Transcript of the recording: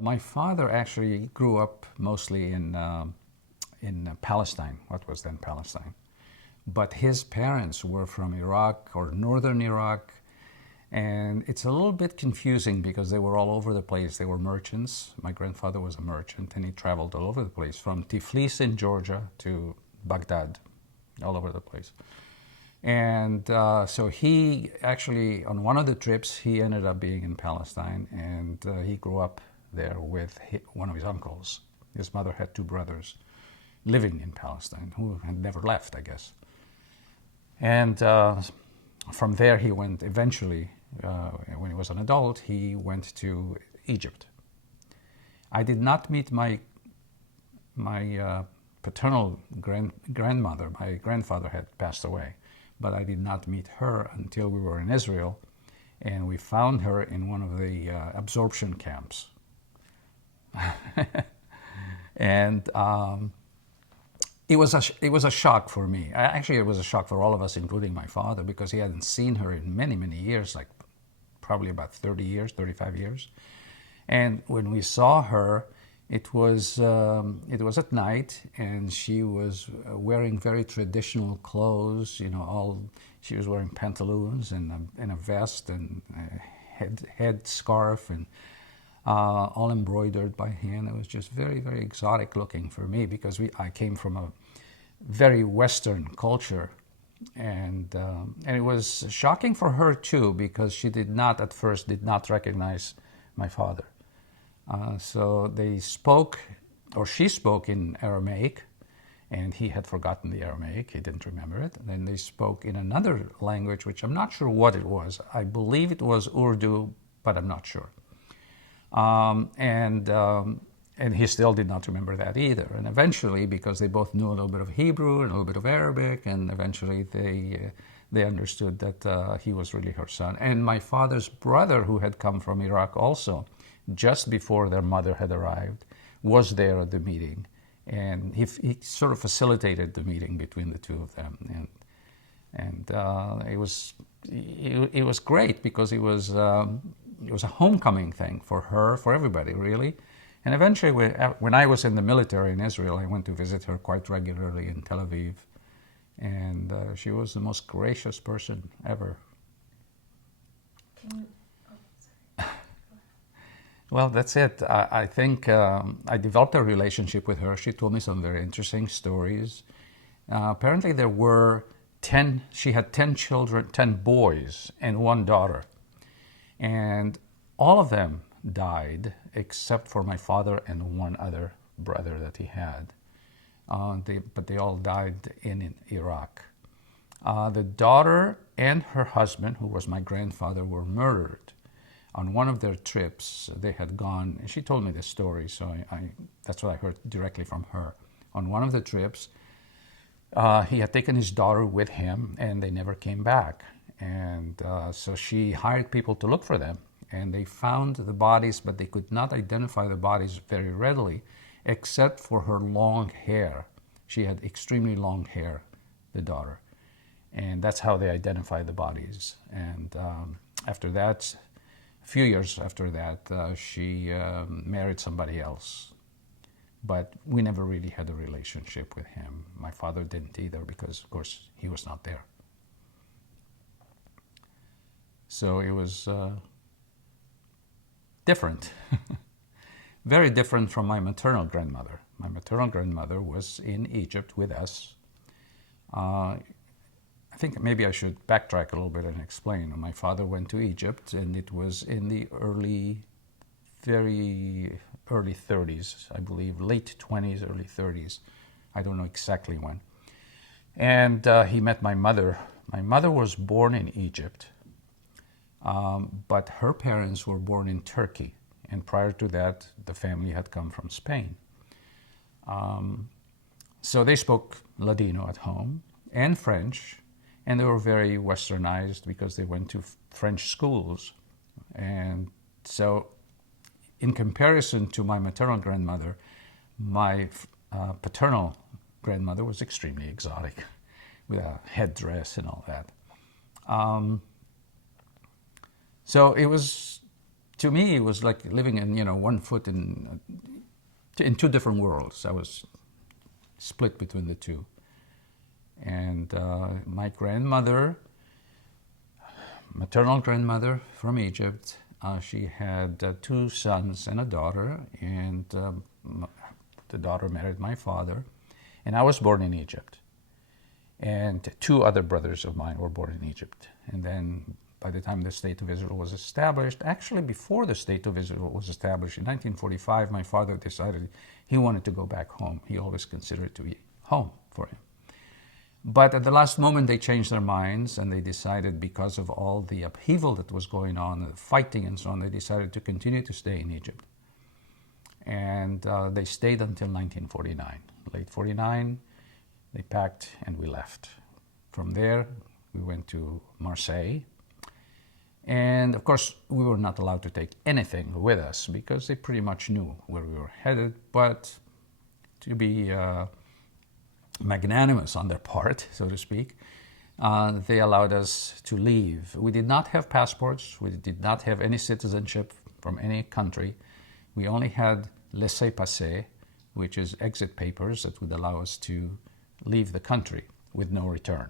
My father actually grew up mostly in Palestine, what was then Palestine. But his parents were from Iraq or northern Iraq, and it's a little bit confusing because they were all over the place. They were merchants. My grandfather was a merchant, and he traveled all over the place, from Tiflis in Georgia to Baghdad, all over the place. And so he actually, on one of the trips, he ended up being in Palestine, and he grew up there with one of his uncles. His mother had two brothers living in Palestine who had never left, I guess. And from there, he went eventually, when he was an adult, he went to Egypt. I did not meet my paternal grandmother. My grandfather had passed away, but I did not meet her until we were in Israel, and we found her in one of the absorption camps. And it was a shock for me. Actually, it was a shock for all of us, including my father, because he hadn't seen her in many, many years, like probably about 30 years, 35 years. And when we saw her, it was at night, and she was wearing very traditional clothes. You know, she was wearing pantaloons and a vest and a head scarf, and all embroidered by hand. It was just very, very exotic looking for me, because I came from a very Western culture, and it was shocking for her too, because she at first did not recognize my father. So she spoke in Aramaic, and he had forgotten the Aramaic. He didn't remember it. And then they spoke in another language, which I'm not sure what it was. I believe it was Urdu, but I'm not sure. And he still did not remember that either. And eventually, because they both knew a little bit of Hebrew and a little bit of Arabic, and eventually they understood that he was really her son. And my father's brother, who had come from Iraq also, just before their mother had arrived, was there at the meeting. And he sort of facilitated the meeting between the two of them. And it was great, because it was a homecoming thing for her, for everybody, really. And eventually, when I was in the military in Israel, I went to visit her quite regularly in Tel Aviv. And she was the most gracious person ever. Well, that's it. I think I developed a relationship with her. She told me some very interesting stories. Apparently, she had 10 children, 10 boys, and one daughter. And all of them died except for my father and one other brother that he had. But they all died in Iraq. The daughter and her husband, who was my grandfather, were murdered. On one of their trips, they had gone, and she told me this story, so that's what I heard directly from her. On one of the trips, he had taken his daughter with him, and they never came back. And so she hired people to look for them, and they found the bodies, but they could not identify the bodies very readily, except for her long hair. She had extremely long hair, the daughter. And that's how they identified the bodies. And after that, a few years after that, she married somebody else. But we never really had a relationship with him. My father didn't either, because, of course, he was not there. So it was different, very different from my maternal grandmother. My maternal grandmother was in Egypt with us. I think maybe I should backtrack a little bit and explain. My father went to Egypt, and it was in the very early 30s, I believe, late 20s, early 30s. I don't know exactly when. And he met my mother. My mother was born in Egypt. But her parents were born in Turkey, and prior to that, the family had come from Spain. So they spoke Ladino at home and French, and they were very westernized because they went to French schools. And so in comparison to my maternal grandmother, my paternal grandmother was extremely exotic, with a headdress and all that. So it was to me, it was like living in, one foot in two different worlds. I was split between the two. And my grandmother, maternal grandmother from Egypt, she had two sons and a daughter, and the daughter married my father, and I was born in Egypt. And two other brothers of mine were born in Egypt. And then by the time the State of Israel was established, actually before the State of Israel was established in 1945, my father decided he wanted to go back home. He always considered it to be home for him. But at the last moment, they changed their minds, and they decided, because of all the upheaval that was going on, the fighting and so on, they decided to continue to stay in Egypt. And they stayed until 1949. Late 49, they packed and we left. From there, we went to Marseille. And of course, we were not allowed to take anything with us because they pretty much knew where we were headed. But to be magnanimous on their part, so to speak, they allowed us to leave. We did not have passports. We did not have any citizenship from any country. We only had laissez-passer, which is exit papers that would allow us to leave the country with no return.